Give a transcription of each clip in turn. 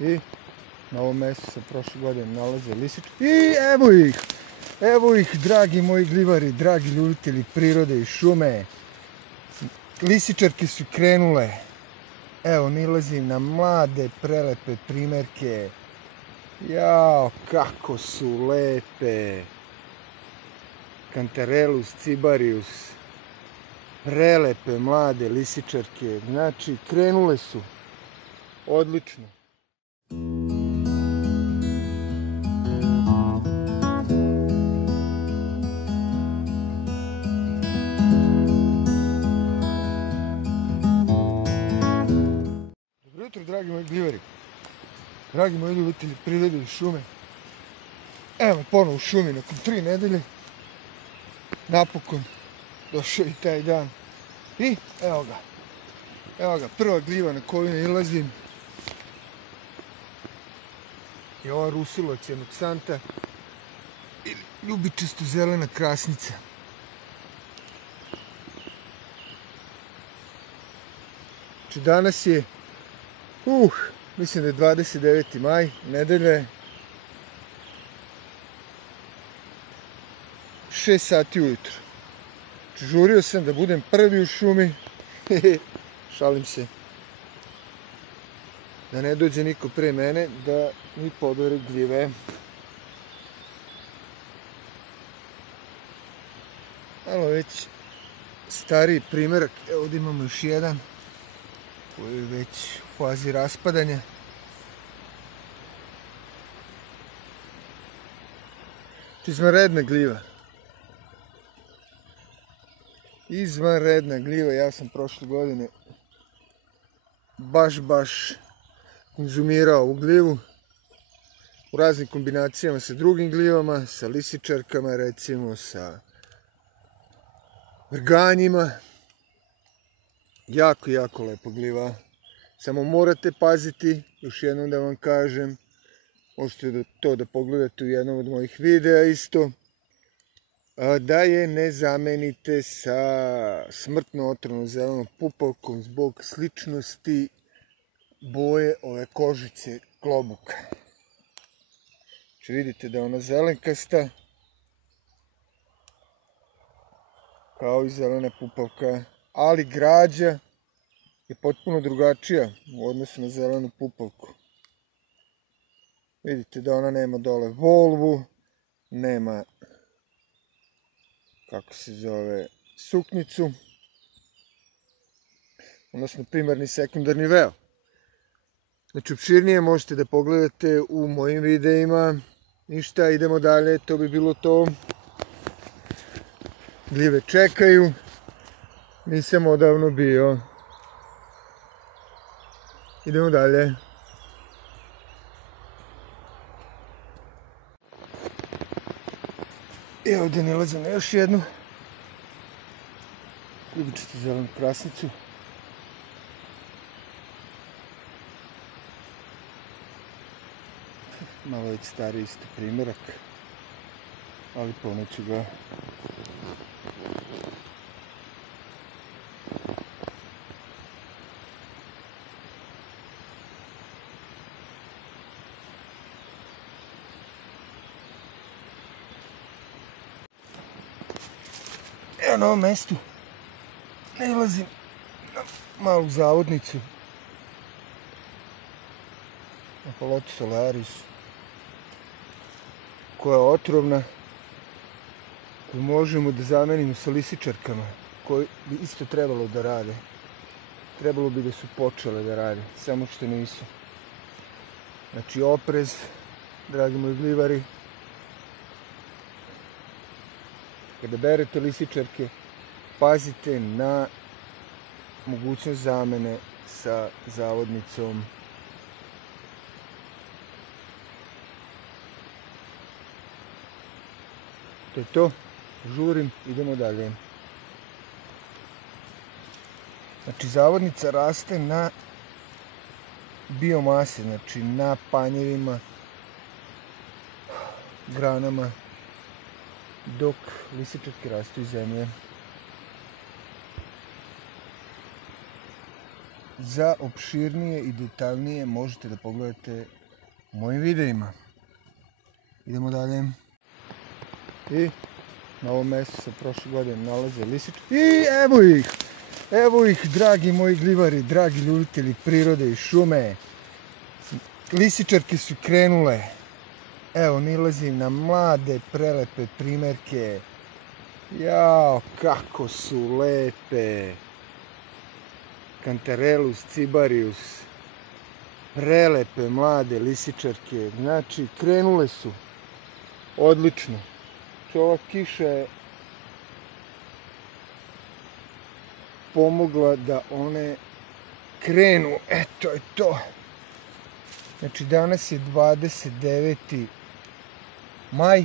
I na ovom mjestu se prošle godine nalaze lisičarke. I evo ih, dragi moji glivari, dragi ljubitelji prirode i šume. Lisičarke su krenule. Evo, nilazim na mlade, prelepe primerke. Jao, kako su lepe. Cantarellus cibarius. Prelepe, mlade lisičarke. Znači, krenule su. Odlično. Dobro jutro, dragi moji glivari. Dragi moji ljubitelji prirode i šume. Evo, ponovo u šumi nakon 3 nedelje. Napokon došao i taj dan. I evo ga, prva gljiva na koju nilazim. I ova rusilac jednog santa. Ili ljubičasto zelena krasnica. Znači danas je, mislim da je 29. maj, nedelja je. 6 sati ujutro. Žurio sam da budem prvi u šumi. Šalim se. Da ne dođe niko pre mene da mi pobere gljive. Malo već stariji primerak. Evo ovdje imamo još jedan koji je već u fazi raspadanja. Izvanredna gljiva. Izvanredna gljiva. Ja sam prošle godine baš konzumirao ovu gljivu u raznim kombinacijama sa drugim gljivama, sa lisičarkama, recimo sa vrganjima. Jako lepa gljiva. Samo morate paziti, još jednom da vam kažem, možete to da pogledate u jednom od mojih videa isto, da je ne zamenite sa smrtno otrovnom zelenom pupavkom zbog sličnosti boje ove kožice klobuka. Znači vidite da je ona zelenkasta, kao i zelena pupavka, ali građa je potpuno drugačija u odnosu na zelenu pupavku. Vidite da ona nema dole volvu, nema, kako se zove, suknicu, odnosno primarni i sekundarni veo. Znači, opširnije možete da pogledate u mojim videima. Ništa, idemo dalje, to bi bilo to. Gljive čekaju. Nisam odavno bio. Idemo dalje. I ovdje nalazim na još jednu ljubičastu zelenu krasnicu. Malo već stariji isto primerak, ali poneću ga. Evo na ovom mjestu nalazim na malu zavodnicu, na Palotu solaris, koja je otrovna, koju možemo da zamenimo sa lisičarkama, koje bi isto trebalo da rade. Trebalo bi da su počele da rade, samo što nisu. Znači oprez, dragi moji glivari. Kada berete lisičarke, pazite na mogućnost zamene sa zavodnicom. To je to, žurim, idemo dalje. Znači, zavodnica raste na biomasi, znači na panjevima, granama, dok lisičarke rastu iz zemlje. za opširnije i detaljnije možete da pogledate u mojim videima. Idemo dalje. I na ovom mjestu se prošle godine nalaze lisičarke. I evo ih, dragi moji glivari, dragi ljubitelji prirode i šume. Lisičarke su krenule. Evo, nilazim na mlade, prelepe primerke. Jao, kako su lepe. Cantarellus cibarius. Prelepe, mlade lisičarke. Znači, krenule su. Odlično. Ova kiša je pomogla da one krenu. Eto je to. Znači, danas je 29. maj.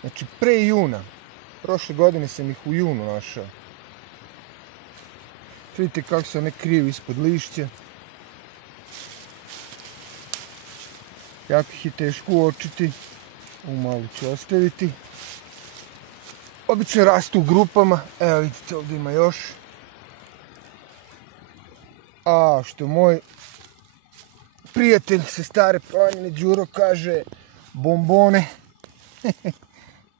Znači, pre juna. Prošle godine sam ih u junu našao. Vidite kako se one kriju ispod lišća. Jako ih je teško uočiti. Malo ću ostaviti. Obično rastu u grupama. Evo vidite, ovdje ima još. A što moj prijatelj sa Stare planine Đuro kaže, bombone.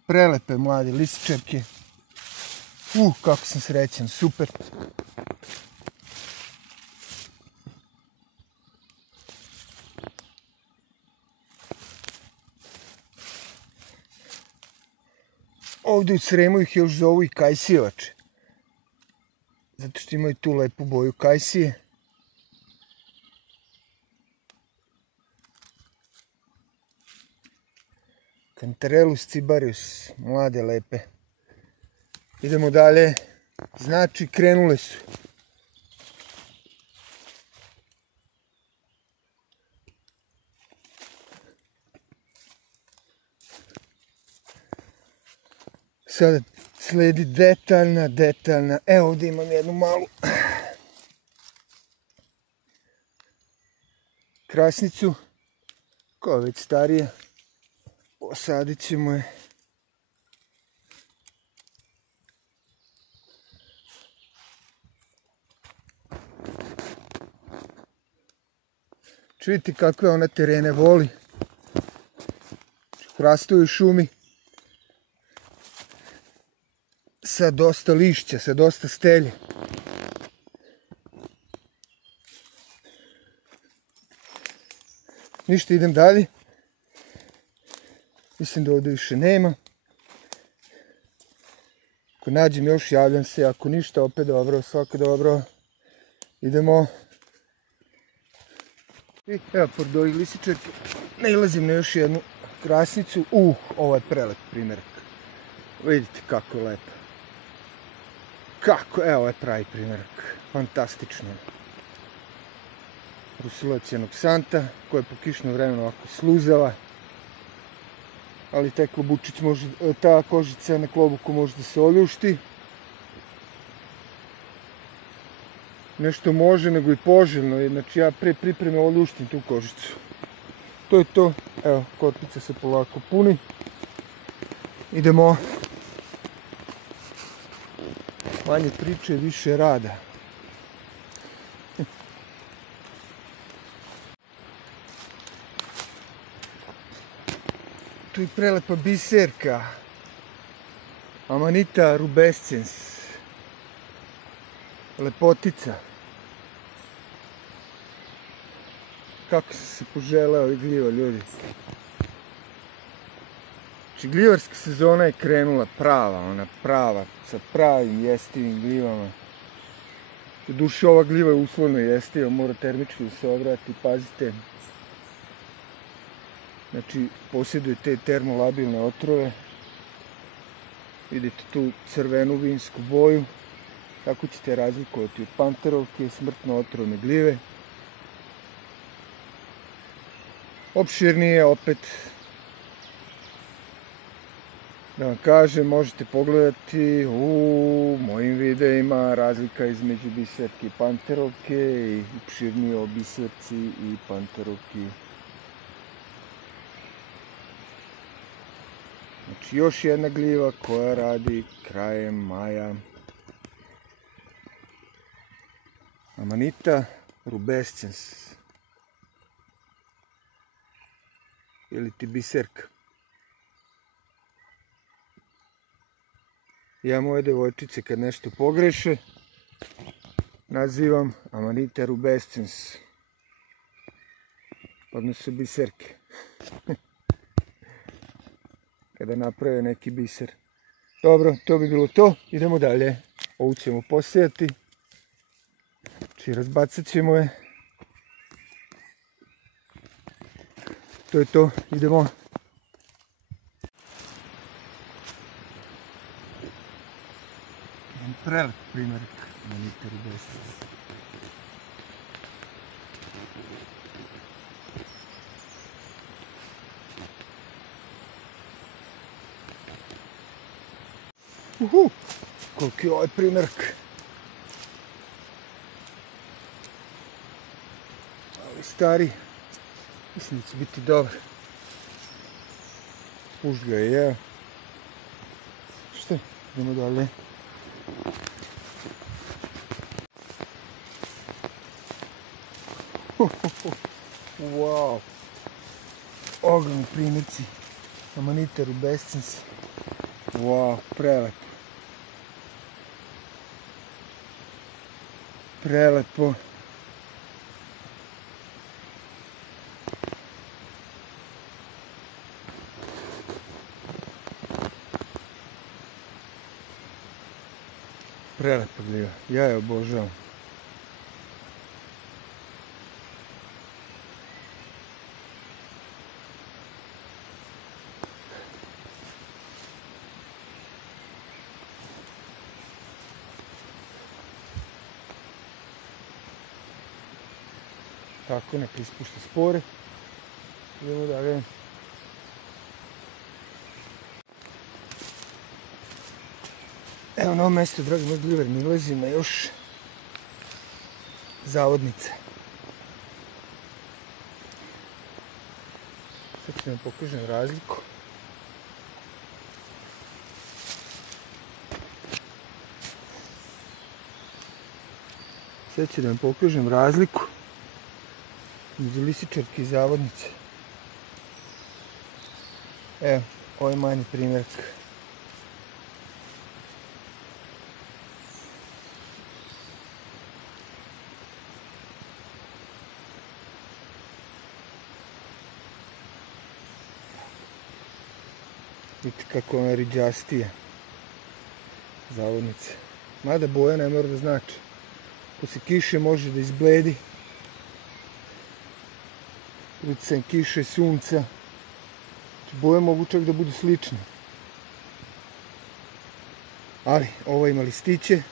Prelepe mlade lisičarke. Kako sam srećan, super. Ovdje u Sremu ih još zovu i kajsijevače. Zato što imaju tu lepu boju kajsije. Cantarellus cibarius, mlade lepe. Idemo dalje. Znači, krenule su. Sada sledi detaljna. Evo ovdje imam jednu malu krasnicu, koja je već starija. Posadit ćemo je. Vidite kakve ona terene voli. Hrastuje u šumi. Sa dosta lišća, sa dosta stelje. Ništa, idem dalje. Mislim da ovdje više nema. Ako nađem još, javljam se. Ako ništa, opet dobro, svako dobro. Idemo. I evo, pored ovih lisičarki, nailazim na još jednu krasnicu. Ovo je prelep primjerak. Vidite kako je lepo. Evo je pravi primjerak. Fantastično. Rusilac enoksanta, koja je po kišnom vremenu ovako sluzava. Ali taj klobučić može, ta kožica na klobuku može da se oljušti. Nešto može, nego i poželjno. Znači ja pre pripreme oljuštim tu kožicu. To je to. Evo, korpica se polako puni. Idemo. Manje priče, više rada. Tu je prelepa biserka. Amanita rubescens. Lepotica. Kako sam se poželeo i gljiva, ljudi. Znači, gljivarska sezona je krenula prava, ona prava, sa pravim jestivim gljivama. U duši ova gljiva je uslovno jestiva, mora termički da se obrati, pazite. Znači, posjeduje te termolabilne otrove. Vidite tu crvenu vinsku boju. Tako ćete razlikovati od panterovke, smrtno otrovne gljive. Opširnije opet, da vam kažem, možete pogledati u mojim videima razlika između biserke i panterovke i opširnije o biserci i panterovki. Znači još jedna gljiva koja radi krajem maja. Amanita rubescens. Ili ti biserka. Ja moje devojčice kad nešto pogreše nazivam Amanita rubescens. Odnosno biserke. Kada naprave neki biser. Dobro, to bi bilo to. Idemo dalje. Ovu ćemo posijati. Znači razbacat ćemo je. To je to. Idemo. Prelep primjerak Amanita rubescens. Koliki je ovaj primjerak. Ali stari. Mislim da će biti dobar. Už ga je jeo. Šta? Idemo dalje. Wow. Ogromni primjerci. Amanita rubescens. Wow, prelepo. Prelepo. Prelepo gljiva. Ja je obožavam. Tako, neka ispušta spore. Idemo dalje. Evo na ovom mjestu, dragi moj gljivar, nailazi na još zavodnice. Sad ću vam pokažem razliku. Sad ću da vam pokažem razliku među lisičarke i zavodnice. Evo, ovo je manji primjerak. Vidite kako ona riđastija zavodnica. Mada boja ne mora da znači. Poslije kiše može da izbledi. Uticajem kiše, sunca. Boje mogu čak da budu slične. Ali ova ima listiće.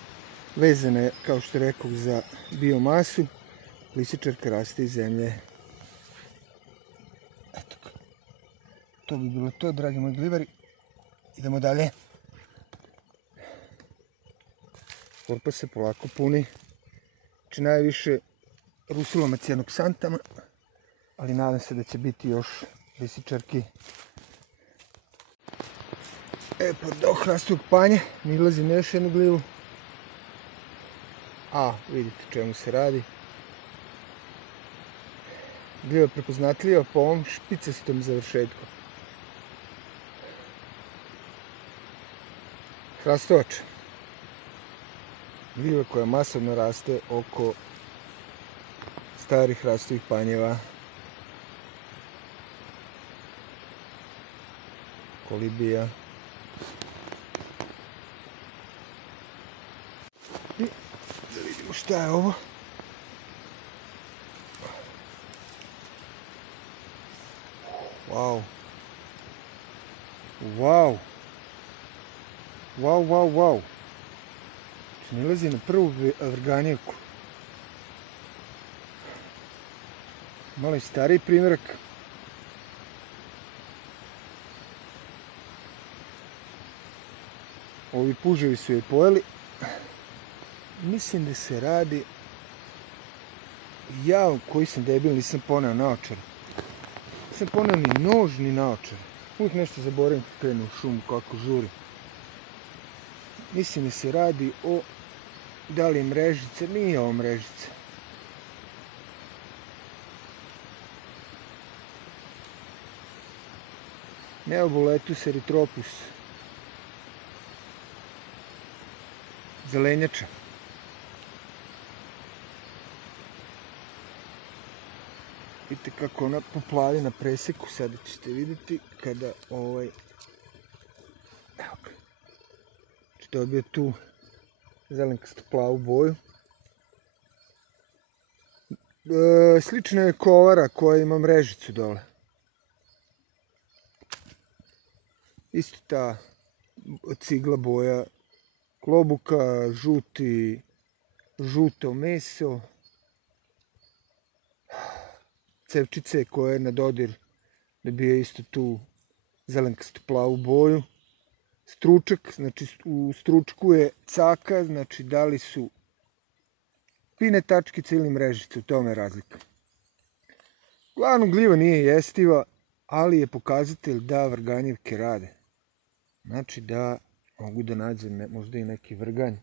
Vezana je, kao što rekao, za biomasu. Lisičarka raste iz zemlje. Eto. To bi bilo to, dragi moji glivari. Idemo dalje. Korpa se polako puni. Znači najviše rusiloma cijanopsantama. Ali nadam se da će biti još lisičarki. Pored hrastovog panja nalazim na još jednu gljivu. A, vidite čemu se radi. Gljiva prepoznatljiva po ovom špicastom završetku. Hrastovač. Gljiva koja masovno raste oko starih hrastovih panjeva. Kolibija. I da vidimo šta je ovo. Wow. Wow. Wow, wow, wow. Znači nalazi na prvu vrganjevku. Malo i stariji primjerak. Ovi puževi su je pojeli. Mislim da se radi... Ja koji sam debil nisam poneo naočar. Nisam poneo ni nož ni naočar. Uvijek nešto zaboravim kad krenu u šumu kako žuri. Mislim da se radi o... Da li je mrežica? Nije ovo mrežica. Neoboletus erythropus. Zelenjača. Vidite kako ona poplavi na preseku, sada ćete vidjeti kada evo ga, dobije tu zelenkastu plavu boju. Slično je kovara koja ima mrežicu dole. Isto ta cigla boja klobuka, žuto meso, cevčice koje na dodir dobije isto tu zelenkastu plavu boju. Stručak, znači u stručku je caka, znači da li su fine tačkice ili mrežice, u tome je razlika. Uglavnom gljiva nije jestiva, ali je pokazatelj da vrganjevke rade. Znači da mogu da nađem možda i neki vrganj.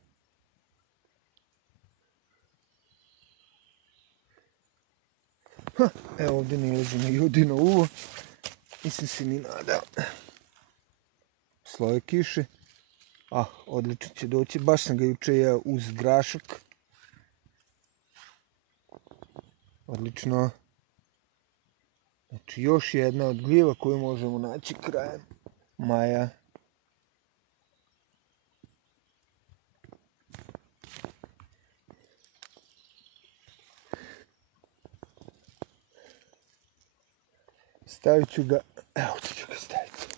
Evo ovdje nilazi na judino uvo. Nisam se ni nadao. Sloje kiše. Odlično će doći. Baš sam ga juče jeo uz grašak. Odlično. Znači još jedna od gljiva koju možemo naći krajem maja. Stavit ću ga, evo tu ću ga staviti.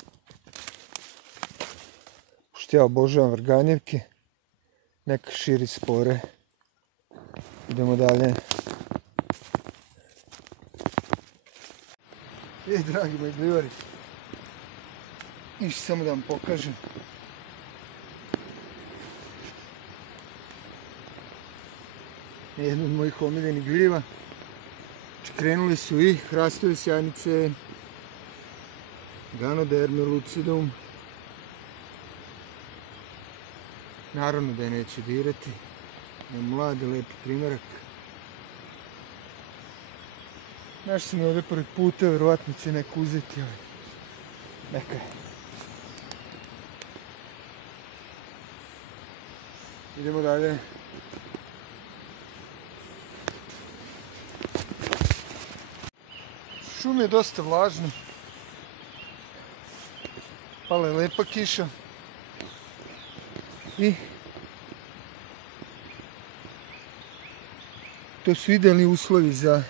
Pošto ja obožavam vrganjevke, neka širi spore. Idemo dalje. Dragi moji gljivari, išli samo da vam pokažem. Jedno od mojih omiljenih gljiva. Krenuli su i hrastove sjajnice, Ganoderme lucidum. Naravno da je neću dirati. Mladi, lepi primerak. Našao sam je ovdje prvi puta, verovatno će neko uzeti, ali neka je. Idemo dalje. Šum je dosta vlažno. Pala je lepa kiša. I to su idealni uslovi za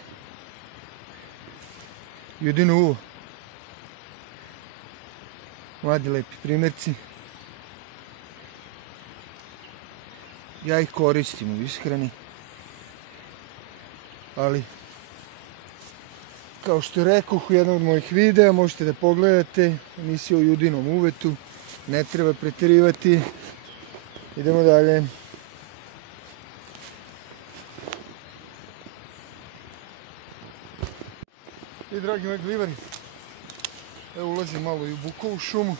judino uvo. Mladi lepi primjerci. Ja ih koristim u ishrani. Ali kao što rekoh u jednom od mojih videa, možete da pogledate emisiju o judinom uvetu. Ne treba pretjerivati. Idemo dalje. I dragi moji gljivari, evo ulazim malo i u bukovu šumu.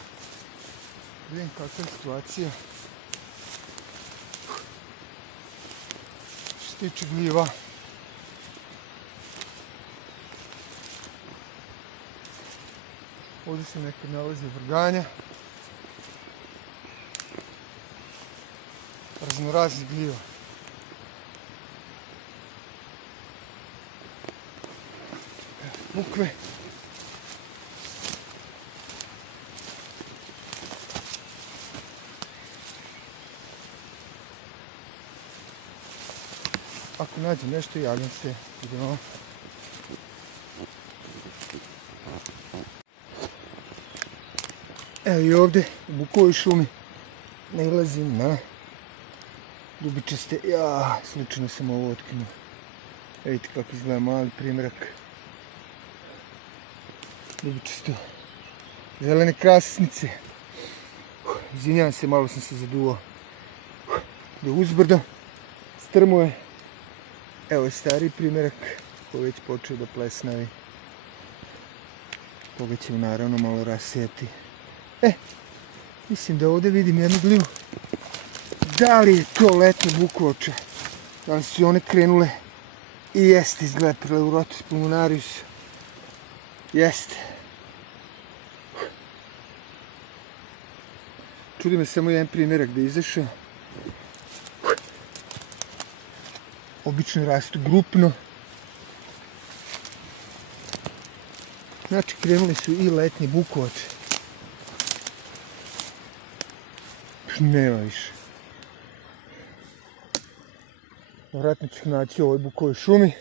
Vidim kakva je situacija. Što se tiče gljiva. Ovdje se nekad nalazi vrganja. Raznoraznih gljiva. Bukve. Ako nađem nešto, javljam se. Idemo. Evo i ovdje u bukovoj šumi nailazim na ljubičaste. Slučajno sam ovo otkinuo. Vidite kako izgleda mali primjerak. Ljubičasto zelene krasnice. Izvinjavam se, malo sam se zaduvao. Da uzbrdo, strmo je. Evo je stari primjerak koji već počeo da plesnavi. Koga ćemo naravno malo rasijati. Mislim da ovdje vidim jednu gljivu. Da li je to letnje bukovače? Da li su one krenule? I jeste, izgleda Pleurotus pulmonarius. Jeste. Čudi me samo jedan primjerak da je izašao. Obično rastu grupno. Znači krenuli su i letnji bukovac. Nema više. Vratno ću naći u ovoj bukovoj šumi.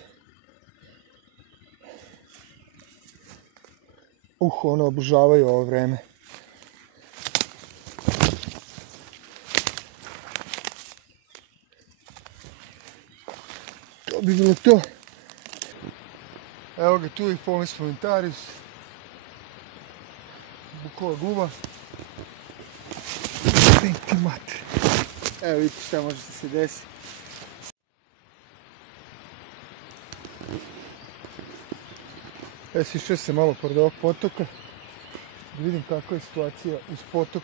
Ono obožavaju ovo vreme. To bi bilo to. Evo ga, tu je Fomes Momentarius. Bukova guba. Ti mater. Evo vidite šta može da se desi. Išao sam malo pored ovog potoka. Da vidim kakva je situacija uz potok.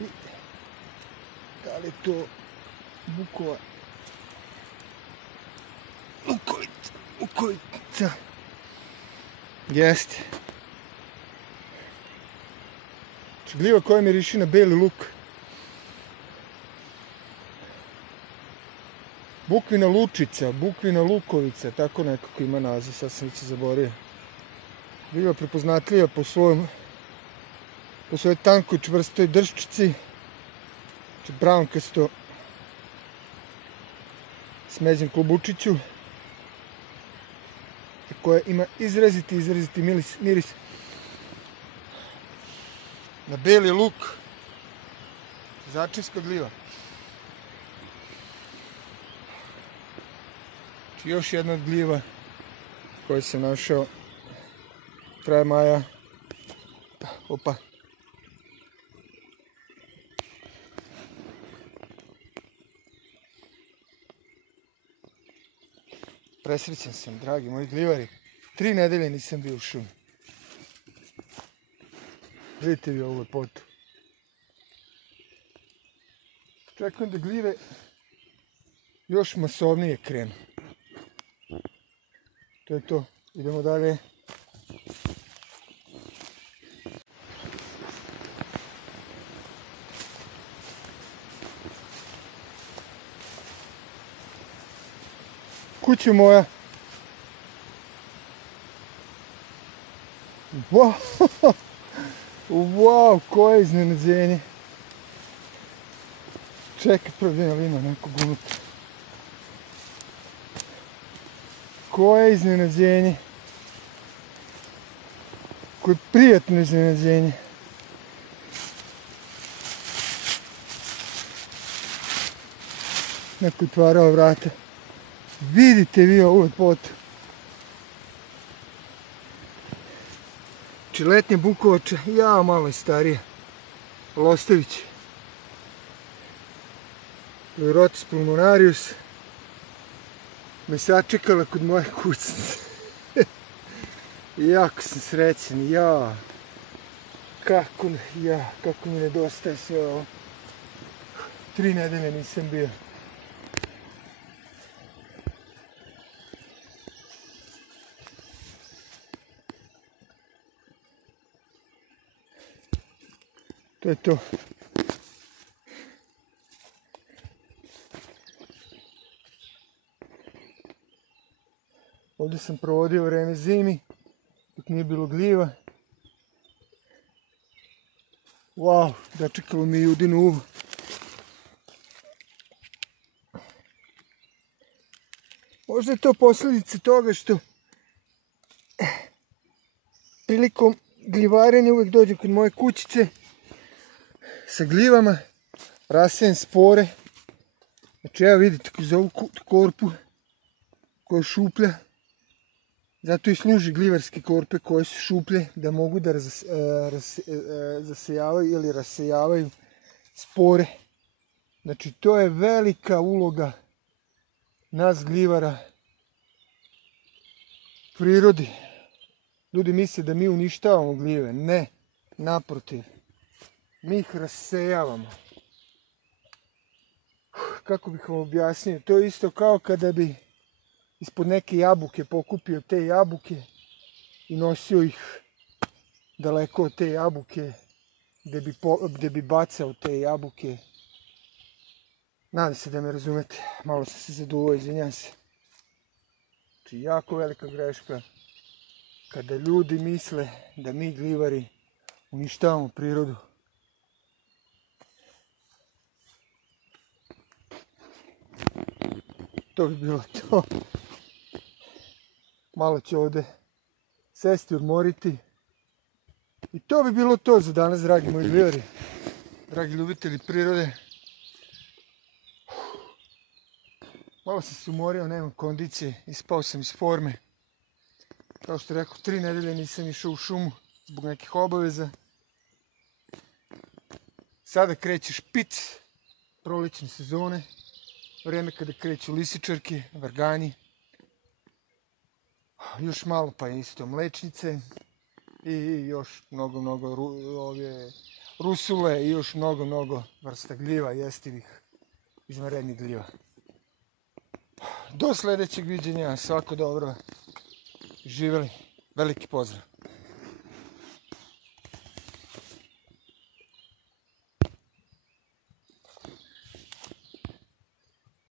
I da li je to bukova lukovica? Jeste. Gljiva koja miriši na beli luk. Bukvina lučica, bukvina lukovica, tako nekako ima naziv, sad sam već zaboravio. Gljiva prepoznatljiva po svojoj tankoj čvrstoj drščici, braunkasto smeđem klobučiću, koja ima izraziti miris na beli luk, začinska gljiva. Još jedna od gljiva koju sam našao krajem maja. Opa. Presrećan sam, dragi moji gljivari. 3 nedelje nisam bio u šumi. Vidite vi ovu lepotu. Čekam da gljive još masovnije krenu. To je to. Idemo dalje. Kuća moja. Wow, wow, koje iznenađenje. Čekaj, prvo da ima nekog unutra. Koje iznenađenje. Koje prijatno iznenađenje. Neko otvarao vrata. Vidite vi ovu lepotu. Letnja bukovača, ja malo je starija. Lostavić. Pleurotus pulmonarius. Me sačekala kod moje kućice. Jako sam srećan, kako mi nedostaje sve ovo. 3 nedelje nisam bio. To je to. Ovdje sam provodio vreme zimi, dok nije bilo gljiva. Wow, dočekalo mi Judinu uvu. Možda je to posljedica toga što prilikom gljivarenja uvijek dođem kod moje kućice sa gljivama, rasejem spore. Znači evo vidite kroz ovu korpu koja je šuplja. Zato i služi gljivarske korpe koje su šuplje, da mogu da zasejavaju ili rasejavaju spore. Znači to je velika uloga nas gljivara u prirodi. Ljudi misle da mi uništavamo gljive. Ne, naprotiv. Mi ih rasejavamo. Kako bih vam objasnio? To je isto kao kada bi ispod neke jabuke pokupio te jabuke i nosio ih daleko od te jabuke gdje bi bacao te jabuke. Nadam se da me razumete, malo sam se zaduo, izvinjam se. Znači, jako velika greška kada ljudi misle da mi gljivari uništavamo prirodu. To bi bilo to. Malo ću ovdje sesti, odmoriti. I to bi bilo to za danas, dragi moji gljivari. Dragi ljubitelji prirode. Malo sam se umorio, nemam kondicije, ispao sam iz forme. Kao što rekao, 3 nedelje nisam išao u šumu zbog nekih obaveza. Sada kreće špic prolećne sezone. Vrijeme kada kreću lisičarke, vargani. Još malo pa isto mlečnice. I još mnogo rusule i još mnogo vrsta gljiva, jestivih, izvanrednih gljiva. Do sljedećeg viđenja, svako dobro. Živjeli, veliki pozdrav.